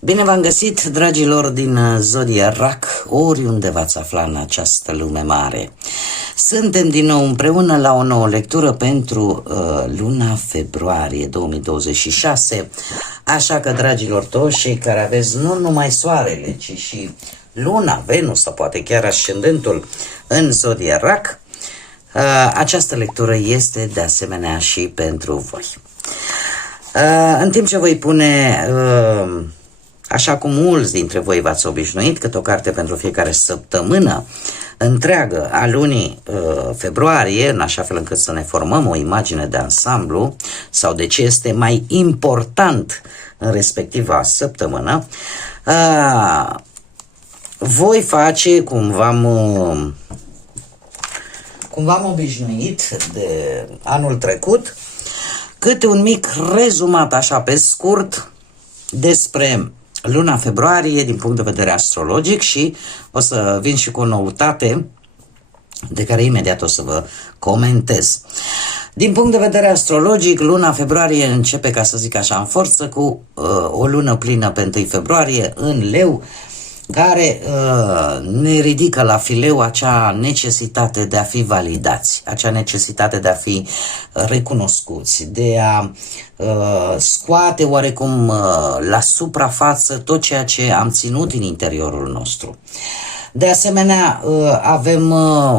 Bine v-am găsit, dragilor din Zodia Rac, oriunde v-ați afla în această lume mare. Suntem din nou împreună la o nouă lectură pentru luna februarie 2026, așa că, dragilor toți, cei care aveți nu numai soarele, ci și luna, Venus sau poate chiar ascendentul în Zodia Rac, această lectură este de asemenea și pentru voi. În timp ce voi pune... așa cum mulți dintre voi v-ați obișnuit, câte o carte pentru fiecare săptămână întreagă a lunii februarie, în așa fel încât să ne formăm o imagine de ansamblu sau de ce este mai important în respectiva săptămână, voi face, cum v-am obișnuit de anul trecut, câte un mic rezumat așa pe scurt despre luna februarie din punct de vedere astrologic și o să vin și cu o noutate de care imediat o să vă comentez. Din punct de vedere astrologic, luna februarie începe, ca să zic așa, în forță cu o lună plină pe 1 februarie în Leu, care ne ridică la fileu acea necesitate de a fi validați, acea necesitate de a fi recunoscuți, de a scoate oarecum la suprafață tot ceea ce am ținut în interiorul nostru. De asemenea, avem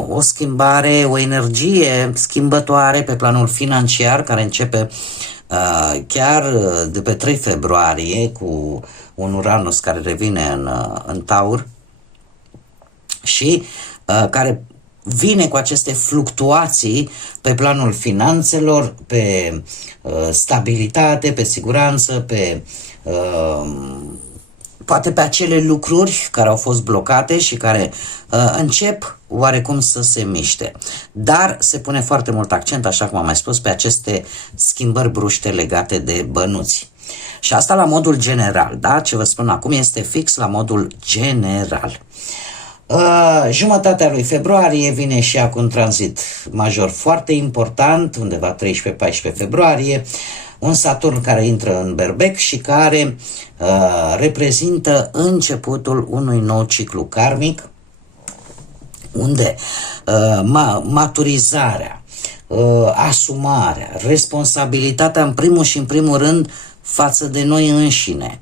o schimbare, o energie schimbătoare pe planul financiar, care începe chiar de pe 3 februarie cu un Uranus care revine în Taur și care vine cu aceste fluctuații pe planul finanțelor, pe stabilitate, pe siguranță, pe poate pe acele lucruri care au fost blocate și care încep oarecum să se miște. Dar se pune foarte mult accent, așa cum am mai spus, pe aceste schimbări bruște legate de bănuți. Și asta la modul general, da? Ce vă spun acum este fix la modul general. Jumătatea lui februarie vine și ea cu un tranzit major foarte important, undeva 13-14 februarie, un Saturn care intră în Berbec și care reprezintă începutul unui nou ciclu karmic, unde maturizarea, asumarea, responsabilitatea în primul și în primul rând față de noi înșine,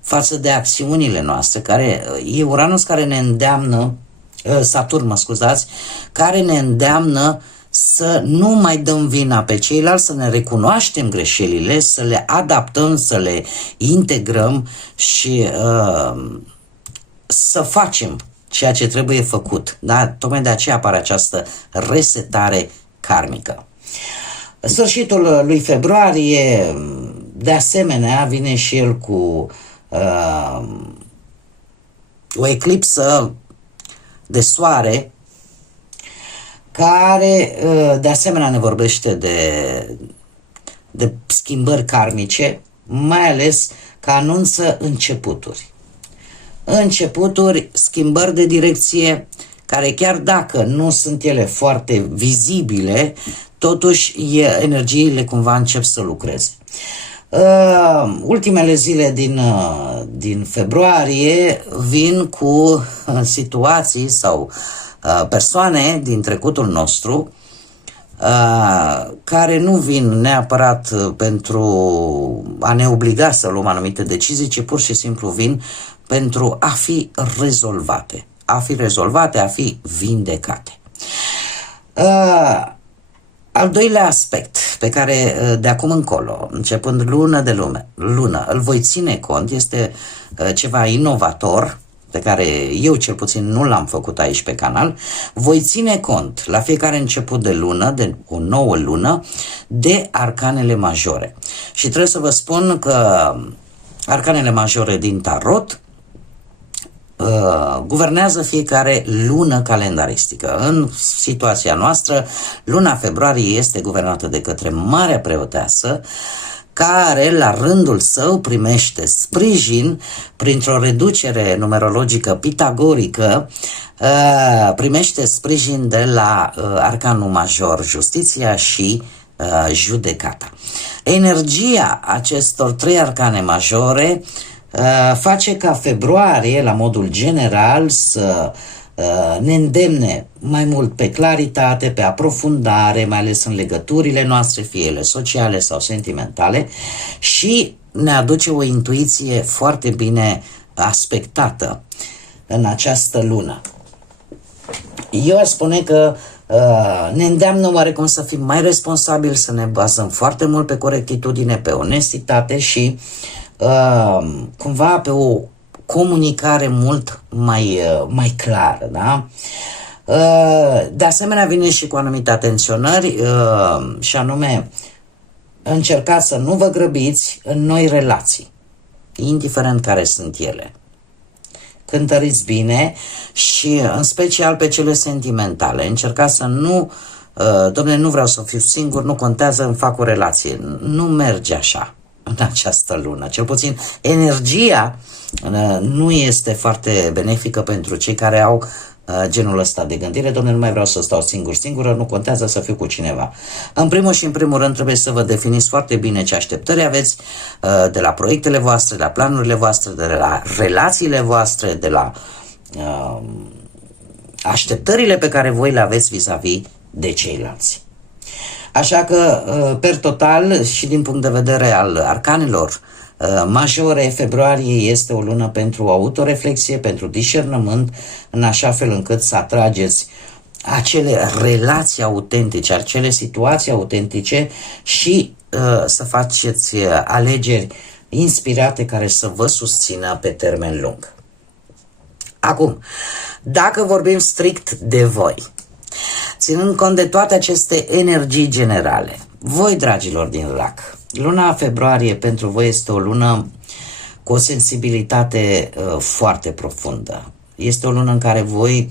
față de acțiunile noastre, care e Uranus care ne îndeamnă, Saturn, mă scuzați, care ne îndeamnă să nu mai dăm vina pe ceilalți, să ne recunoaștem greșelile, să le adaptăm, să le integrăm și să facem ceea ce trebuie făcut. Da? Tocmai de aceea apare această resetare karmică. Sfârșitul lui februarie, de asemenea, vine și el cu o eclipsă de soare care, de asemenea, ne vorbește de schimbări karmice, mai ales că anunță începuturi. Începuturi, schimbări de direcție, care chiar dacă nu sunt ele foarte vizibile, totuși energiile cumva încep să lucreze. Ultimele zile din februarie vin cu situații sau persoane din trecutul nostru care nu vin neapărat pentru a ne obliga să luăm anumite decizii, ci pur și simplu vin pentru a fi rezolvate, a fi vindecate. Al doilea aspect pe care de acum încolo, începând lună, îl voi ține cont, este ceva inovator, pe care eu cel puțin nu l-am făcut aici pe canal. Voi ține cont la fiecare început de lună, de o nouă lună, de arcanele majore. Și trebuie să vă spun că arcanele majore din tarot guvernează fiecare lună calendaristică. În situația noastră, luna februarie este guvernată de către Marea Preoteasă, care la rândul său primește sprijin printr-o reducere numerologică pitagorică, primește sprijin de la arcanul major Justiția și Judecata. Energia acestor trei arcane majore face ca februarie, la modul general, să ne îndemne mai mult pe claritate, pe aprofundare, mai ales în legăturile noastre, fie ele sociale sau sentimentale, și ne aduce o intuiție foarte bine aspectată în această lună. Eu aș spune că ne îndeamnă oarecum să fim mai responsabili, să ne bazăm foarte mult pe corectitudine, pe onestitate și cumva pe o comunicare mult mai clară, da? De asemenea vine și cu anumite atenționări și anume încercați să nu vă grăbiți în noi relații, indiferent care sunt ele. Cântăriți bine și în special pe cele sentimentale. Încercați să nu, dom'le, nu vreau să fiu singur, nu contează, îmi fac o relație. Nu merge așa în această lună. Cel puțin energia nu este foarte benefică pentru cei care au genul ăsta de gândire. Dom'le, nu mai vreau să stau singură, nu contează să fiu cu cineva. În primul și în primul rând trebuie să vă definiți foarte bine ce așteptări aveți de la proiectele voastre, de la planurile voastre, de la relațiile voastre, de la așteptările pe care voi le aveți vis-a-vis de ceilalți. Așa că, per total, și din punct de vedere al arcanelor majore, februarie este o lună pentru autoreflexie, pentru discernământ, în așa fel încât să atrageți acele relații autentice, acele situații autentice și să faceți alegeri inspirate care să vă susțină pe termen lung. Acum, dacă vorbim strict de voi, ținând cont de toate aceste energii generale, voi, dragilor din RAC, luna februarie pentru voi este o lună cu o sensibilitate foarte profundă. Este o lună în care voi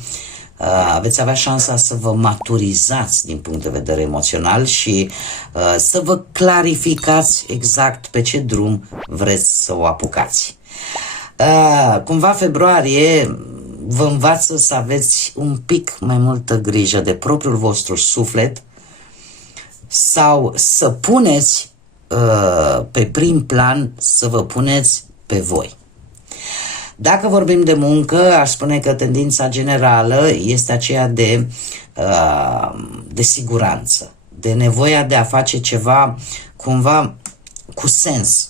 veți avea șansa să vă maturizați din punct de vedere emoțional și să vă clarificați exact pe ce drum vreți să o apucați. Cumva februarie vă învață să aveți un pic mai multă grijă de propriul vostru suflet sau să puneți pe prim plan, să vă puneți pe voi. Dacă vorbim de muncă, aș spune că tendința generală este aceea de siguranță, de nevoia de a face ceva cumva cu sens.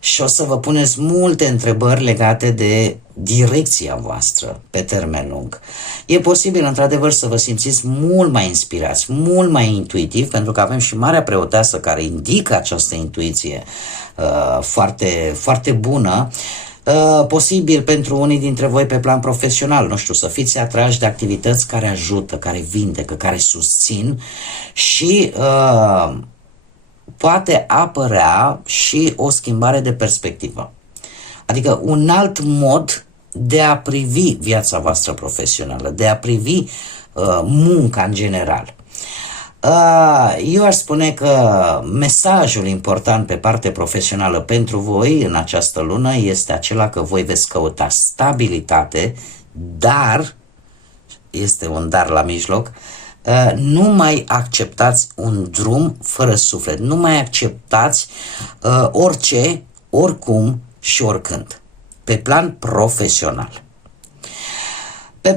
Și o să vă puneți multe întrebări legate de direcția voastră pe termen lung. E posibil, într-adevăr, să vă simțiți mult mai inspirați, mult mai intuitiv, pentru că avem și Marea Preoteasă care indică această intuiție foarte, foarte bună. Posibil pentru unii dintre voi pe plan profesional, nu știu, să fiți atrași de activități care ajută, care vindecă, care susțin și poate apărea și o schimbare de perspectivă. Adică un alt mod de a privi viața voastră profesională, de a privi munca în general. Eu aș spune că mesajul important pe partea profesională pentru voi în această lună este acela că voi veți căuta stabilitate, dar, este un dar la mijloc, nu mai acceptați un drum fără suflet, nu mai acceptați orice, oricum și oricând, pe plan profesional. Pe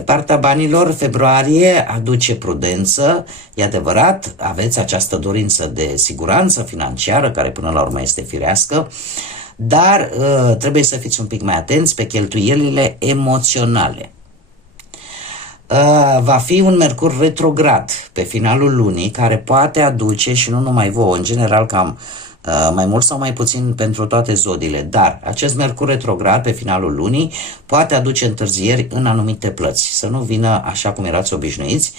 partea banilor, februarie aduce prudență, e adevărat, aveți această dorință de siguranță financiară, care până la urmă este firească, dar trebuie să fiți un pic mai atenți pe cheltuielile emoționale. Va fi un Mercur retrograd pe finalul lunii, care poate aduce, și nu numai vouă, în general cam mai mult sau mai puțin pentru toate zodiile, dar acest Mercur retrograd pe finalul lunii poate aduce întârzieri în anumite plăți, să nu vină așa cum erați obișnuiți.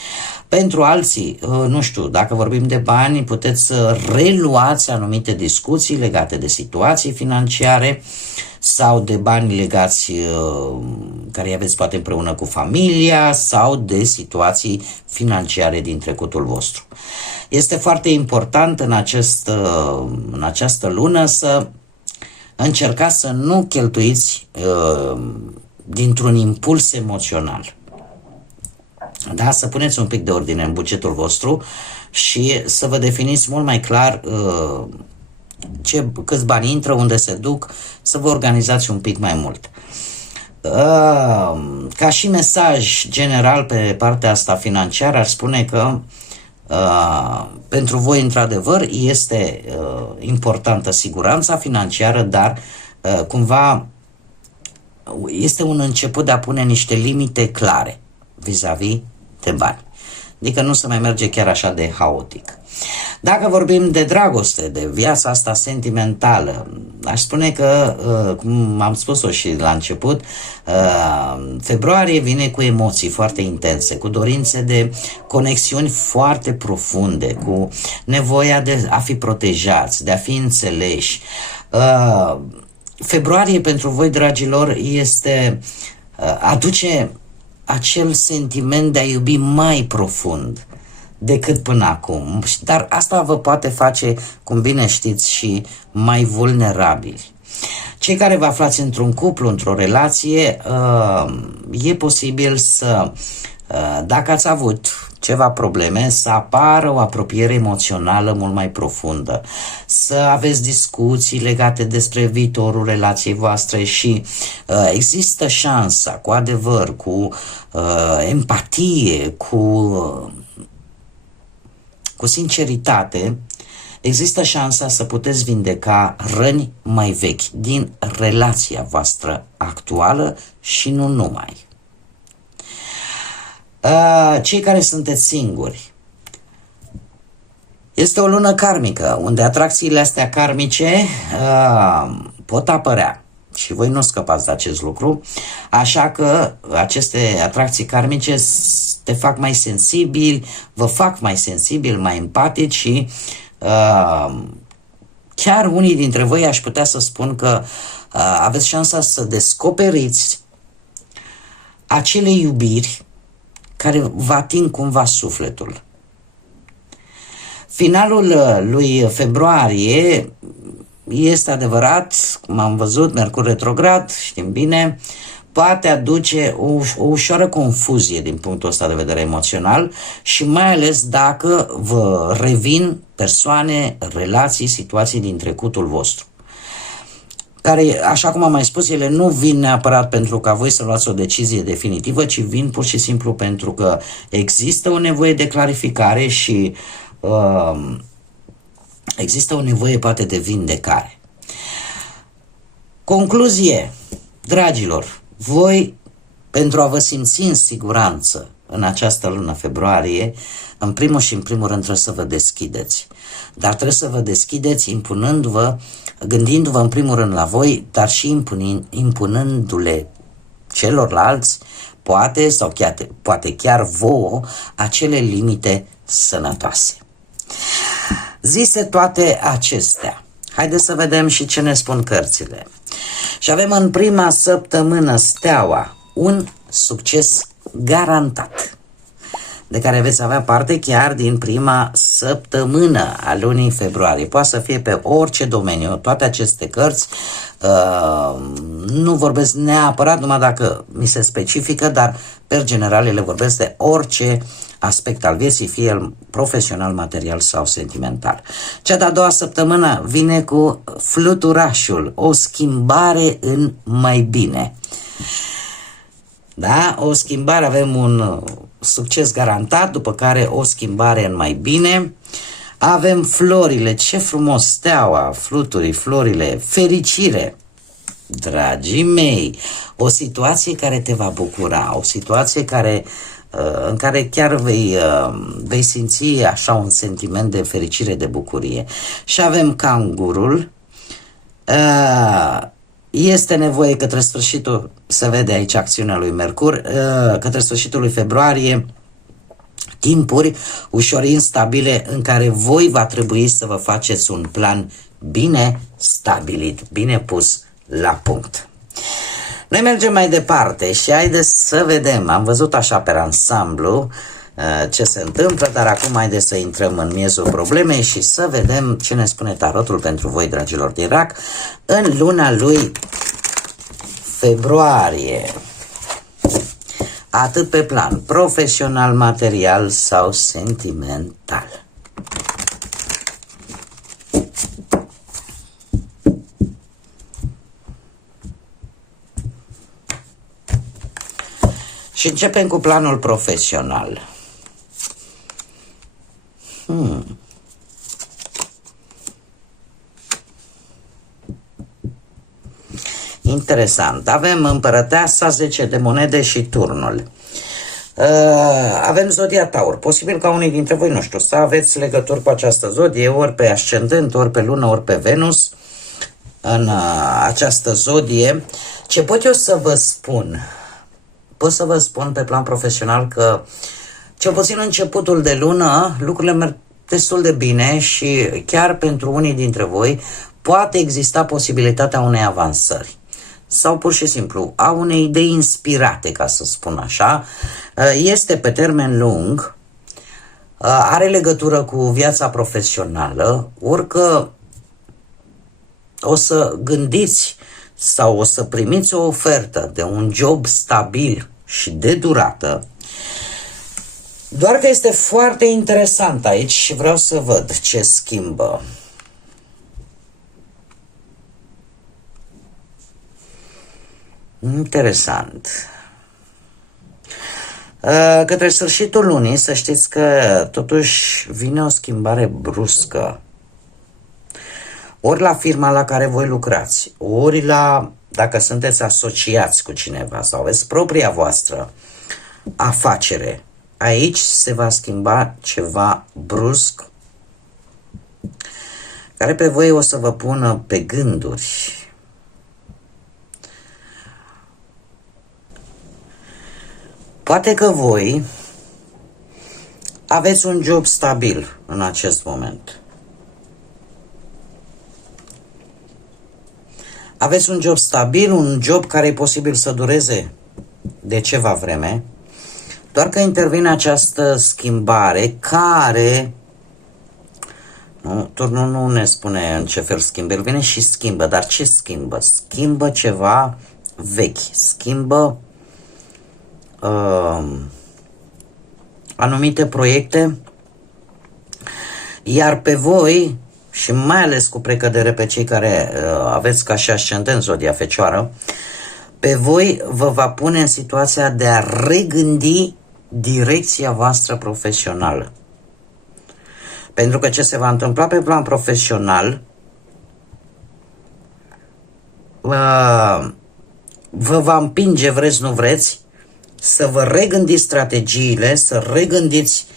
Pentru alții, nu știu, dacă vorbim de bani, puteți să reluați anumite discuții legate de situații financiare sau de bani legați care îi aveți poate împreună cu familia, sau de situații financiare din trecutul vostru. Este foarte important în această lună să încercați să nu cheltuiți dintr-un impuls emoțional. Da? Să puneți un pic de ordine în bugetul vostru și să vă definiți mult mai clar câți bani intră, unde se duc, să vă organizați un pic mai mult. Ca și mesaj general pe partea asta financiară, aș spune că pentru voi, într-adevăr, este importantă siguranța financiară, dar cumva este un început de a pune niște limite clare vis-a-vis de bani. Adică nu se mai merge chiar așa de haotic. Dacă vorbim de dragoste, de viața asta sentimentală, aș spune că, cum am spus-o și la început, februarie vine cu emoții foarte intense, cu dorințe de conexiuni foarte profunde, cu nevoia de a fi protejați, de a fi înțeleși. Februarie pentru voi, dragilor, aduce acel sentiment de a iubi mai profund decât până acum. Dar asta vă poate face, cum bine știți, și mai vulnerabili. Cei care vă aflați într-un cuplu, într-o relație, e posibil să, dacă ați avut ceva probleme, să apară o apropiere emoțională mult mai profundă, să aveți discuții legate despre viitorul relației voastre și există șansa, cu adevăr, cu empatie, cu sinceritate, există șansa să puteți vindeca răni mai vechi din relația voastră actuală și nu numai. Cei care sunteți singuri, este o lună karmică, unde atracțiile astea karmice pot apărea și voi nu scăpați de acest lucru, așa că aceste atracții karmice te fac mai sensibili, vă fac mai sensibili, mai empatici și chiar unii dintre voi aș putea să spun că aveți șansa să descoperiți acele iubiri care vă ating cumva sufletul. Finalul lui februarie este adevărat, cum am văzut, Mercur retrograd, știm bine, poate aduce o ușoară confuzie din punctul ăsta de vedere emoțional și mai ales dacă vă revin persoane, relații, situații din trecutul vostru, care, așa cum am mai spus, ele nu vin neapărat pentru ca voi să luați o decizie definitivă, ci vin pur și simplu pentru că există o nevoie de clarificare și există o nevoie poate de vindecare. Concluzie, dragilor, voi, pentru a vă simți în siguranță în această lună februarie, în primul și în primul rând trebuie să vă deschideți. Dar trebuie să vă deschideți impunându-vă, gândindu-vă în primul rând la voi, dar și impunându-le celorlalți, poate sau poate chiar vouă, acele limite sănătoase. Zise toate acestea, haideți să vedem și ce ne spun cărțile. Și avem în prima săptămână Steaua, un succes garantat, de care veți avea parte chiar din prima săptămână a lunii februarie. Poate să fie pe orice domeniu. Toate aceste cărți nu vorbesc neapărat numai dacă mi se specifică, dar per general ele vorbesc de orice aspect al vieții, fie el profesional, material sau sentimental. Cea de-a doua săptămână vine cu Fluturașul, o schimbare în mai bine. Da? O schimbare, avem un succes garantat, după care o schimbare în mai bine. Avem florile, ce frumos, Steaua, fluturii, florile, fericire. Dragii mei, o situație care te va bucura, o situație în care chiar vei simți așa un sentiment de fericire, de bucurie. Și avem Cangurul. Este nevoie către sfârșitul, se vede aici acțiunea lui Mercur, către sfârșitul lui februarie, timpuri ușor instabile în care voi va trebui să vă faceți un plan bine stabilit, bine pus la punct. Noi mergem mai departe și haideți să vedem, am văzut așa pe ansamblu ce se întâmplă, dar acum haideți să intrăm în miezul problemei și să vedem ce ne spune tarotul pentru voi, dragilor din RAC, în luna lui februarie. Atât pe plan profesional, material sau sentimental. Și începem cu planul profesional. Interesant. Avem împărăteasa, 10 de monede și turnul. Avem zodia Taur. Posibil ca unii dintre voi, nu știu, să aveți legături cu această zodie, ori pe ascendent, ori pe lună, ori pe Venus, în această zodie. Ce pot eu să vă spun? Pot să vă spun pe plan profesional că, cel puțin începutul de lună, lucrurile merg destul de bine și chiar pentru unii dintre voi poate exista posibilitatea unei avansări. Sau pur și simplu a unei idei inspirate, ca să spun așa. Este pe termen lung, are legătură cu viața profesională, orică o să gândiți sau o să primiți o ofertă de un job stabil și de durată. Doar că este foarte interesant aici și vreau să văd ce schimbă. Interesant. Către sfârșitul lunii, să știți că totuși vine o schimbare bruscă. Ori la firma la care voi lucrați, ori la, dacă sunteți asociați cu cineva sau aveți propria voastră afacere, aici se va schimba ceva brusc care pe voi o să vă pună pe gânduri. Poate că voi aveți un job stabil în acest moment. Aveți un job stabil, un job care e posibil să dureze de ceva vreme, doar că intervine această schimbare care, turnul nu ne spune în ce fel schimbă, el vine și schimbă, dar ce schimbă? Schimbă ceva vechi, schimbă anumite proiecte, iar pe voi, și mai ales cu precădere pe cei care aveți ca și ascendent zodia Fecioară, pe voi vă va pune în situația de a regândi direcția voastră profesională. Pentru că ce se va întâmpla pe plan profesional, vă va împinge, vreți nu vreți, să vă regândiți strategiile, să regândiți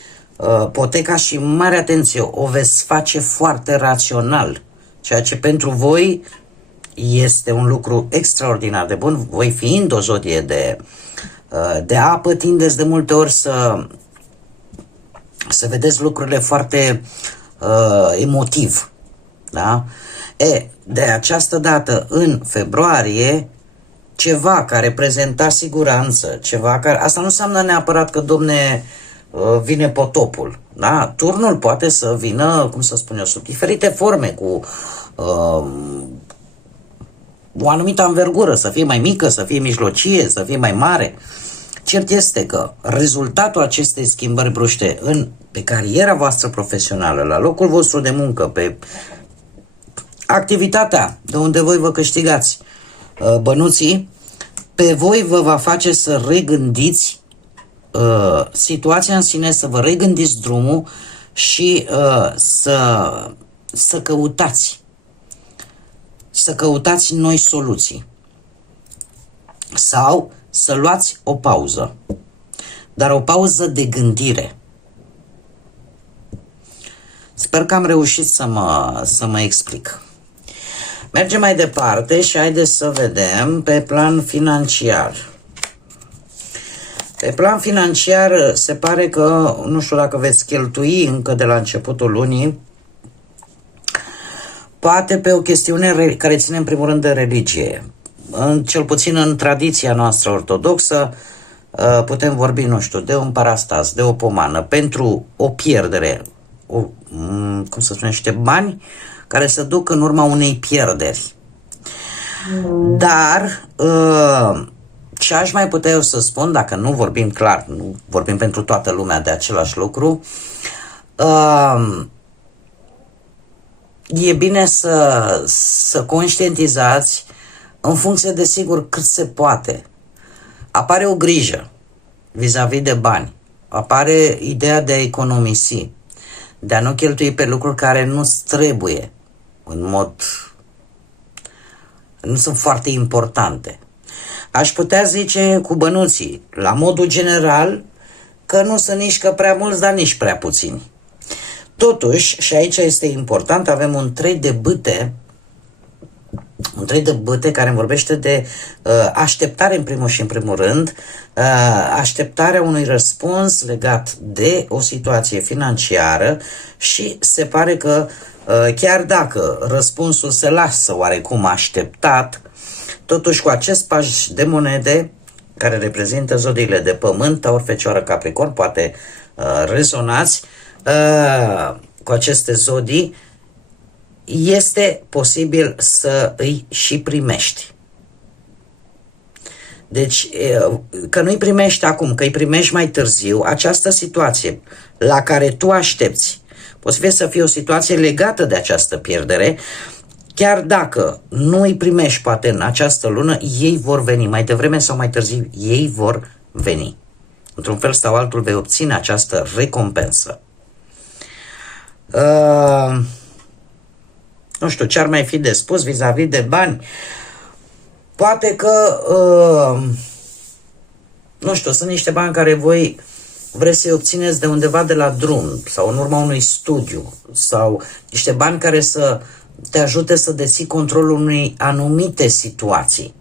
poteca și, mare atenție, o veți face foarte rațional, ceea ce pentru voi este un lucru extraordinar de bun. Voi fiind o zodie de apă, tindeți de multe ori să vedeți lucrurile foarte emotiv. Da? De această dată, în februarie, ceva care reprezenta siguranță, ceva care... Asta nu înseamnă neapărat că, domne, vine potopul. Da? Turnul poate să vină, cum să spun eu, sub diferite forme, cu o anumită învergură, să fie mai mică, să fie mijlocie, să fie mai mare. Cert este că rezultatul acestei schimbări bruște pe cariera voastră profesională, la locul vostru de muncă, pe activitatea de unde voi vă câștigați bănuții, pe voi vă va face să regândiți situația în sine, să vă regândiți drumul și să căutați noi soluții sau să luați o pauză, dar o pauză de gândire. Sper că am reușit să mă explic. Mergem mai departe și haideți să vedem pe plan financiar. Pe plan financiar se pare că, nu știu dacă veți cheltui încă de la începutul lunii poate pe o chestiune care ține în primul rând de religie. Cel puțin în tradiția noastră ortodoxă putem vorbi, nu știu, de un parastas, de o pomană, pentru o pierdere, cum să spune, niște bani care se duc în urma unei pierderi. Dar ce aș mai putea eu să spun, dacă nu vorbim clar, nu vorbim pentru toată lumea de același lucru, e bine să conștientizați în funcție de sigur cât se poate. Apare o grijă vis-a-vis de bani, apare ideea de a economisi, de a nu cheltui pe lucruri care nu trebuie, nu sunt foarte importante. Aș putea zice cu bănuții, la modul general, că nu sunt nici că prea mulți, dar nici prea puțini. Totuși, și aici este important, avem un trei de bâte care îmi vorbește de așteptare în primul și în primul rând, așteptarea unui răspuns legat de o situație financiară și se pare că chiar dacă răspunsul se lasă oarecum așteptat, totuși cu acest paj de monede care reprezintă zodiile de pământ, Taur, Fecioară, Capricorn, poate rezonați cu aceste zodii, este posibil să îi și primești. Deci, că nu îi primești acum, că îi primești mai târziu, această situație la care tu aștepți, posibil să fie o situație legată de această pierdere, chiar dacă nu îi primești poate în această lună, ei vor veni, mai devreme sau mai târziu, ei vor veni. Într-un fel sau altul vei obține această recompensă. Nu știu ce ar mai fi de spus vis-a-vis de bani. Poate că, nu știu, sunt niște bani care voi vreți să-i obțineți de undeva de la drum sau în urma unui studiu sau niște bani care să te ajute să deții controlul unei anumite situații.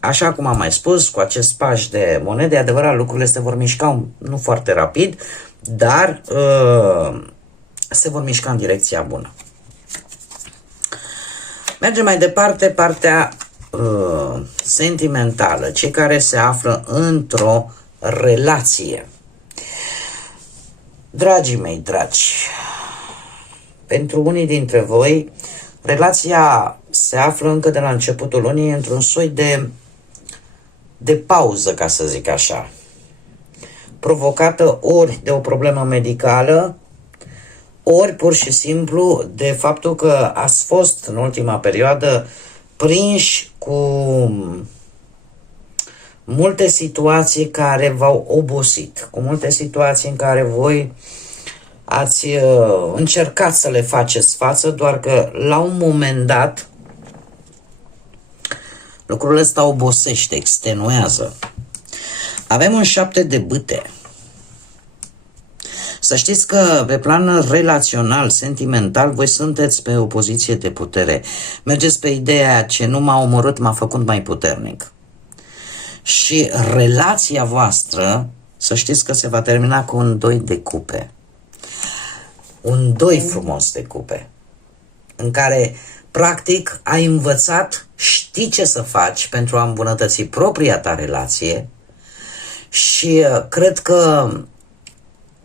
Așa cum am mai spus, cu acest paj de monede, adevărat, lucrurile se vor mișca nu foarte rapid, dar se vor mișca în direcția bună. Mergem mai departe, partea sentimentală, cei care se află într-o relație. Dragii mei dragi, pentru unii dintre voi, relația se află încă de la începutul lunii într-un soi de pauză, ca să zic așa, provocată ori de o problemă medicală, ori pur și simplu de faptul că ați fost în ultima perioadă prinși cu multe situații care v-au obosit, cu multe situații în care voi ați încercat să le faceți față, doar că la un moment dat lucrurile ăsta obosește, extenuează. Avem un 7 de bâte. Să știți că pe plan relațional, sentimental, voi sunteți pe o poziție de putere. Mergeți pe ideea ce nu m-a omorât, m-a făcut mai puternic. Și relația voastră, să știți că se va termina cu un 2 de cupe. Un 2 frumos de cupe. În care, practic, ai învățat, știi ce să faci pentru a îmbunătăți propria ta relație și cred că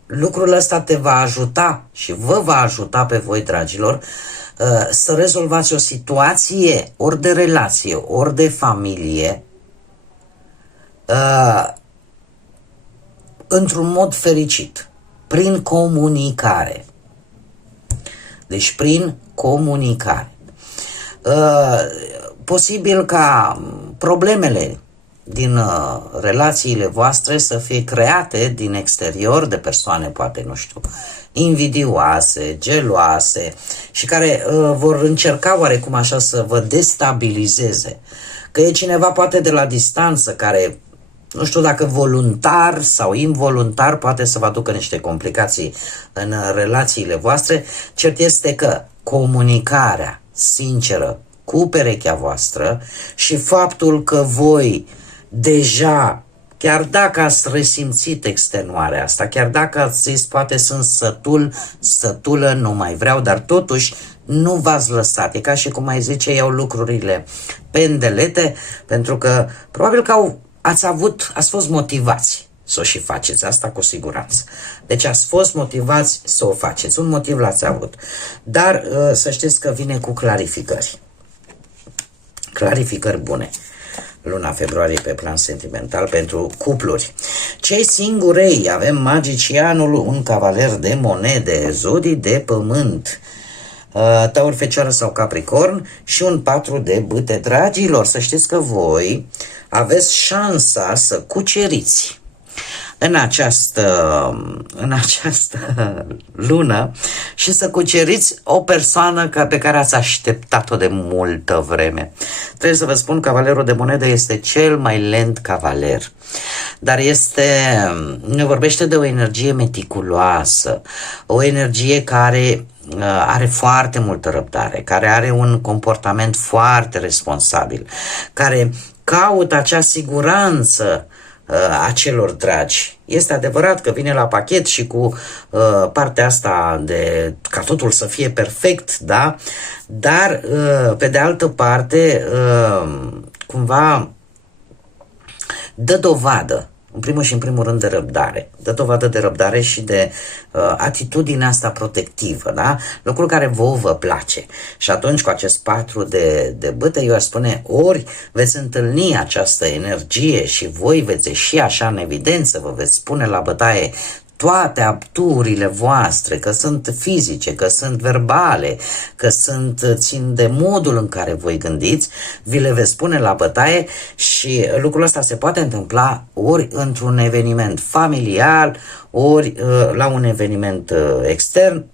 lucrul ăsta te va ajuta și vă va ajuta pe voi, dragilor, să rezolvați o situație, ori de relație, ori de familie, într-un mod fericit, prin comunicare. Deci prin comunicare. Posibil ca problemele din relațiile voastre să fie create din exterior de persoane, poate, nu știu, invidioase, geloase și care vor încerca oarecum așa să vă destabilizeze. Că e cineva poate de la distanță care, nu știu dacă voluntar sau involuntar, poate să vă aducă niște complicații în relațiile voastre. Cert este că comunicarea sinceră cu perechea voastră și faptul că voi deja, chiar dacă ați resimțit extenuarea asta, chiar dacă ați zis poate sunt sătulă, nu mai vreau, dar totuși nu v-ați lăsat. E ca și cum ai zice, iau lucrurile pe îndelete, pentru că probabil că ați fost motivați să o și faceți, asta cu siguranță. Deci ați fost motivați să o faceți, un motiv l-ați avut. Dar să știți că vine cu clarificări. Clarificări bune. Luna februarie pe plan sentimental pentru cupluri. Cei singurei, avem magicianul, un cavaler de monede, zodii de pământ, Taur, Fecioară sau Capricorn și un 4 de bâte. Dragilor, să știți că voi aveți șansa să cuceriți în această lună și să cuceriți o persoană pe care ați așteptat-o de multă vreme. Trebuie să vă spun, cavalerul de monede este cel mai lent cavaler, dar ne vorbește de o energie meticuloasă, o energie care are foarte multă răbdare, care are un comportament foarte responsabil, care caută acea siguranță a celor dragi. Este adevărat că vine la pachet și cu partea asta de ca totul să fie perfect, da? Dar pe de altă parte cumva dă dovadă, în primul și în primul rând, de răbdare. Dă dovadă de răbdare și de atitudinea asta protectivă, da? Lucru care vă place. Și atunci, cu acest 4 de bâte, eu aș spune, ori veți întâlni această energie și voi veți ieși așa în evidență, vă veți pune la bătaie toate apturile voastre, că sunt fizice, că sunt verbale, că țin de modul în care voi gândiți, vi le veți pune la bătaie și lucrul ăsta se poate întâmpla ori într-un eveniment familial, ori la un eveniment extern,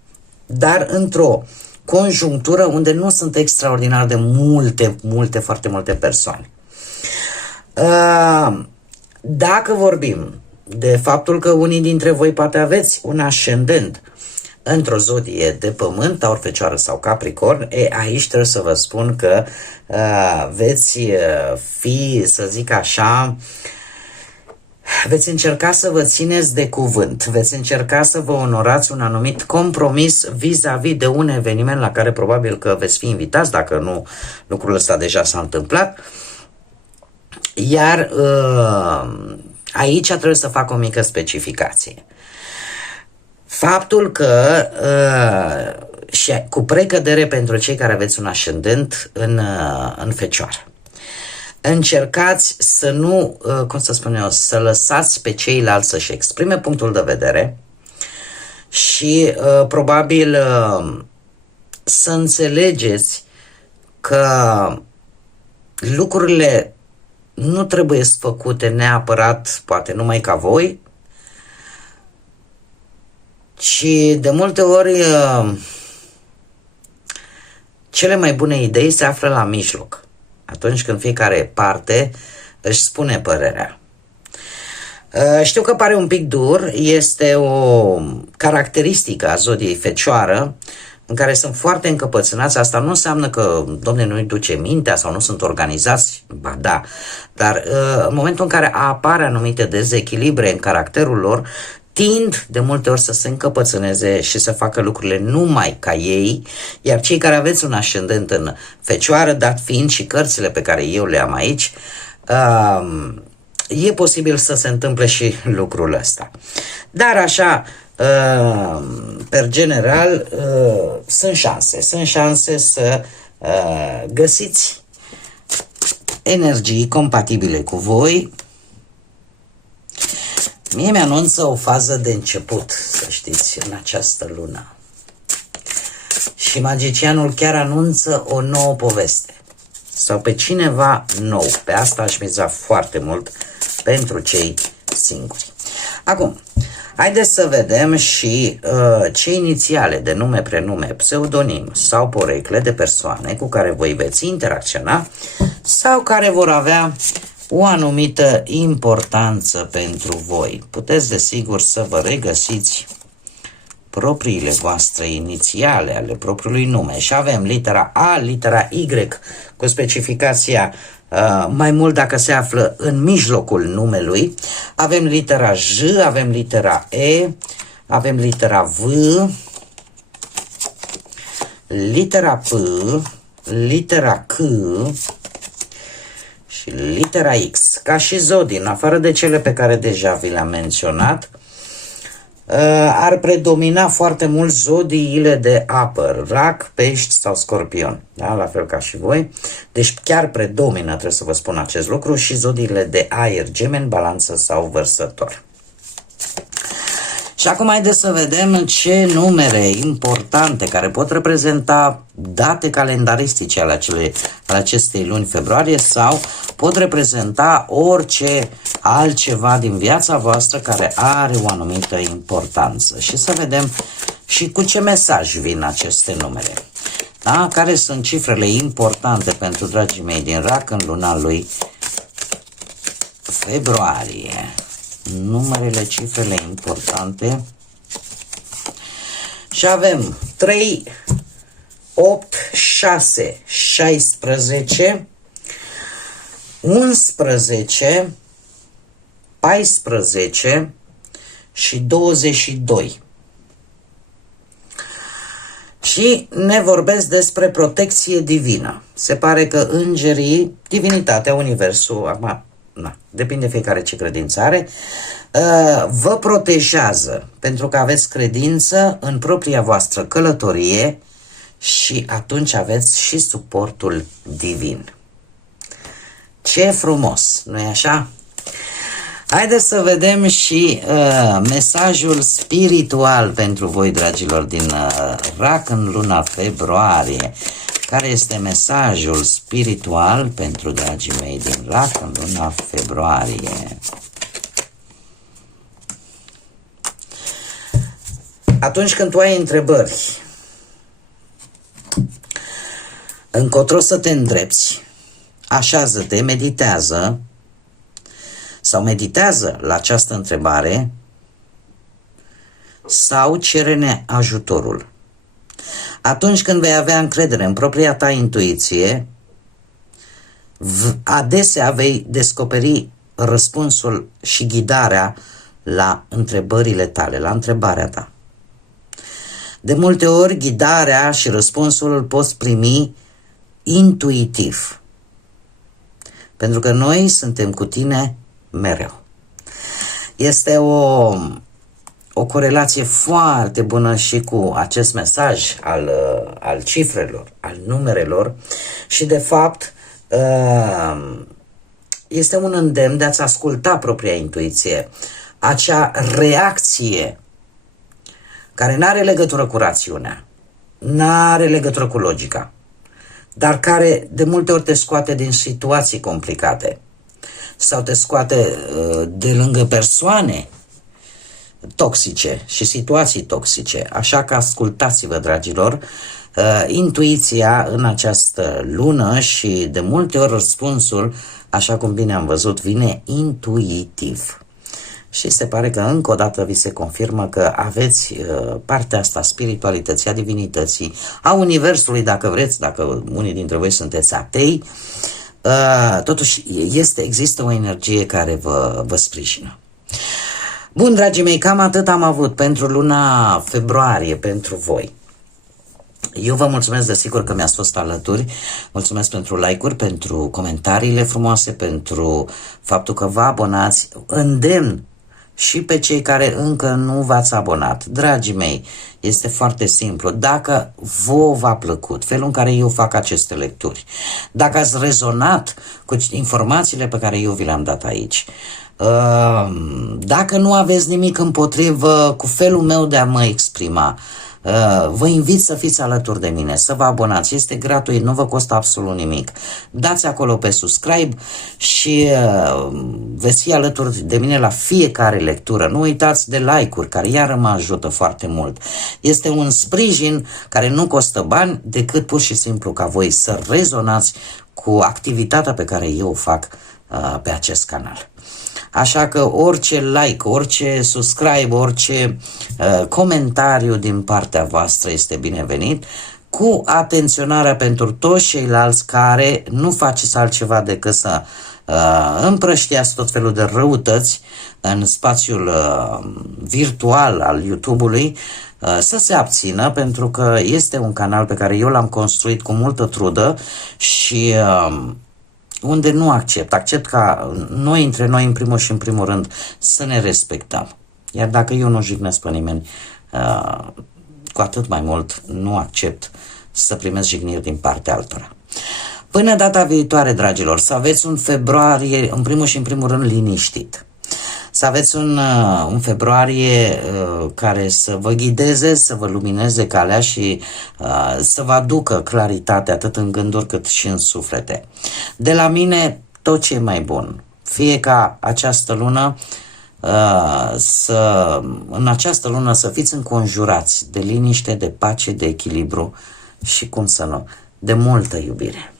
dar într-o conjunctură unde nu sunt extraordinar de foarte multe persoane. Dacă vorbim de faptul că unii dintre voi poate aveți un ascendent într-o zodie de pământ, Taur, Fecioară sau Capricorn, aici trebuie să vă spun că veți fi, să zic așa, veți încerca să vă țineți de cuvânt, veți încerca să vă onorați un anumit compromis vis-a-vis de un eveniment la care probabil că veți fi invitați, dacă nu, lucrul ăsta deja s-a întâmplat. Iar aici trebuie să fac o mică specificație. Faptul că, și cu precădere pentru cei care aveți un ascendent în Fecioară, încercați să nu, să lăsați pe ceilalți să-și exprime punctul de vedere și probabil să înțelegeți că lucrurile nu trebuie făcute neapărat, poate numai ca voi, ci de multe ori cele mai bune idei se află la mijloc, atunci când fiecare parte își spune părerea. Știu că pare un pic dur, este o caracteristică a zodiei Fecioară, în care sunt foarte încăpățânați. Asta nu înseamnă că, domne, nu-i duce mintea sau nu sunt organizați, ba da, dar în momentul în care apar anumite dezechilibre în caracterul lor, tind de multe ori să se încăpățâneze și să facă lucrurile numai ca ei, iar cei care aveți un ascendent în Fecioară, dat fiind și cărțile pe care eu le am aici, e posibil să se întâmple și lucrul ăsta. Dar așa, per general, sunt șanse să găsiți energii compatibile cu voi. Mie mi-anunță o fază de început, să știți, în această lună. Și magicianul chiar anunță o nouă poveste. Sau pe cineva nou. Pe asta aș miza foarte mult pentru cei singuri. Acum, haideți să vedem și ce inițiale de nume, prenume, pseudonim sau porecle de persoane cu care voi veți interacționa sau care vor avea o anumită importanță pentru voi. Puteți, desigur, să vă regăsiți propriile voastre inițiale ale propriului nume. Și avem litera A, litera Y, cu specificația mai mult dacă se află în mijlocul numelui. Avem litera J, avem litera E, avem litera V litera P, litera C și litera X. Ca și zodii, în afară de cele pe care deja vi le-am menționat, ar predomina foarte mult zodiile de apă, rac, pești sau scorpion, da? La fel ca și voi. Deci chiar predomină, trebuie să vă spun acest lucru, și zodiile de aer, gemeni, balanță sau vărsător. Și acum haideți să vedem ce numere importante care pot reprezenta date calendaristice ale acestei luni februarie sau pot reprezenta orice altceva din viața voastră care are o anumită importanță. Și să vedem și cu ce mesaj vin aceste numere. Da? Care sunt cifrele importante pentru dragii mei din rac în luna lui februarie. Numerele, cifrele importante. Și avem 3, 8, 6, 16, 11, 14 și 22. Și ne vorbesc despre protecție divină. Se pare că îngerii, divinitatea, universul, acum, depinde fiecare ce credință are, vă protejează pentru că aveți credință în propria voastră călătorie și atunci aveți și suportul divin. Ce frumos, nu-i așa? Haideți să vedem și mesajul spiritual pentru voi, dragilor, din rac în luna februarie. Care este mesajul spiritual pentru dragii mei din rac în luna februarie? Atunci când tu ai întrebări, încotro să te îndrepți, așează-te, meditează sau meditează la această întrebare sau cere-ne ajutorul. Atunci când vei avea încredere în propria ta intuiție, adesea vei descoperi răspunsul și ghidarea la întrebările tale, la întrebarea ta. De multe ori, ghidarea și răspunsul îl poți primi intuitiv. Pentru că noi suntem cu tine mereu. Este o corelație foarte bună și cu acest mesaj al cifrelor, al numerelor și de fapt este un îndemn de a-ți asculta propria intuiție, acea reacție care nu are legătură cu rațiunea, nu are legătură cu logica, dar care de multe ori te scoate din situații complicate sau te scoate de lângă persoane toxice și situații toxice. Așa că ascultați-vă, dragilor, intuiția în această lună și de multe ori răspunsul, așa cum bine am văzut, vine intuitiv. Și se pare că încă o dată vi se confirmă că aveți partea asta, spiritualității, a divinității, a universului, dacă vreți, dacă unii dintre voi sunteți atei, totuși există o energie care vă sprijină. Bun, dragii mei, cam atât am avut pentru luna februarie, pentru voi. Eu vă mulțumesc de sigur că mi-ați fost alături, mulțumesc pentru like-uri, pentru comentariile frumoase, pentru faptul că vă abonați, îndemn și pe cei care încă nu v-ați abonat. Dragii mei, este foarte simplu. Dacă vouă v-a plăcut felul în care eu fac aceste lecturi, dacă ați rezonat cu informațiile pe care eu vi le-am dat aici, dacă nu aveți nimic împotrivă cu felul meu de a mă exprima, vă invit să fiți alături de mine, să vă abonați, este gratuit, nu vă costă absolut nimic. Dați acolo pe subscribe și veți fi alături de mine la fiecare lectură. Nu uitați de like-uri, care iară mă ajută foarte mult. Este un sprijin care nu costă bani, decât pur și simplu ca voi să rezonați cu activitatea pe care eu o fac pe acest canal. Așa că orice like, orice subscribe, orice comentariu din partea voastră este binevenit, cu atenționarea pentru toți ceilalți care nu faceți altceva decât să împrăștiați tot felul de răutăți în spațiul virtual al YouTube-ului, să se abțină, pentru că este un canal pe care eu l-am construit cu multă trudă și unde nu accept ca noi între noi în primul și în primul rând să ne respectăm. Iar dacă eu nu jignesc pe nimeni, cu atât mai mult nu accept să primesc jigniri din partea altora. Până data viitoare, dragilor, să aveți un februarie, în primul și în primul rând, liniștit. Să aveți un februarie care să vă ghideze, să vă lumineze calea și să vă aducă claritate atât în gânduri cât și în suflete. De la mine tot ce e mai bun. Fie ca această lună în această lună să fiți înconjurați de liniște, de pace, de echilibru și, cum să nu, de multă iubire.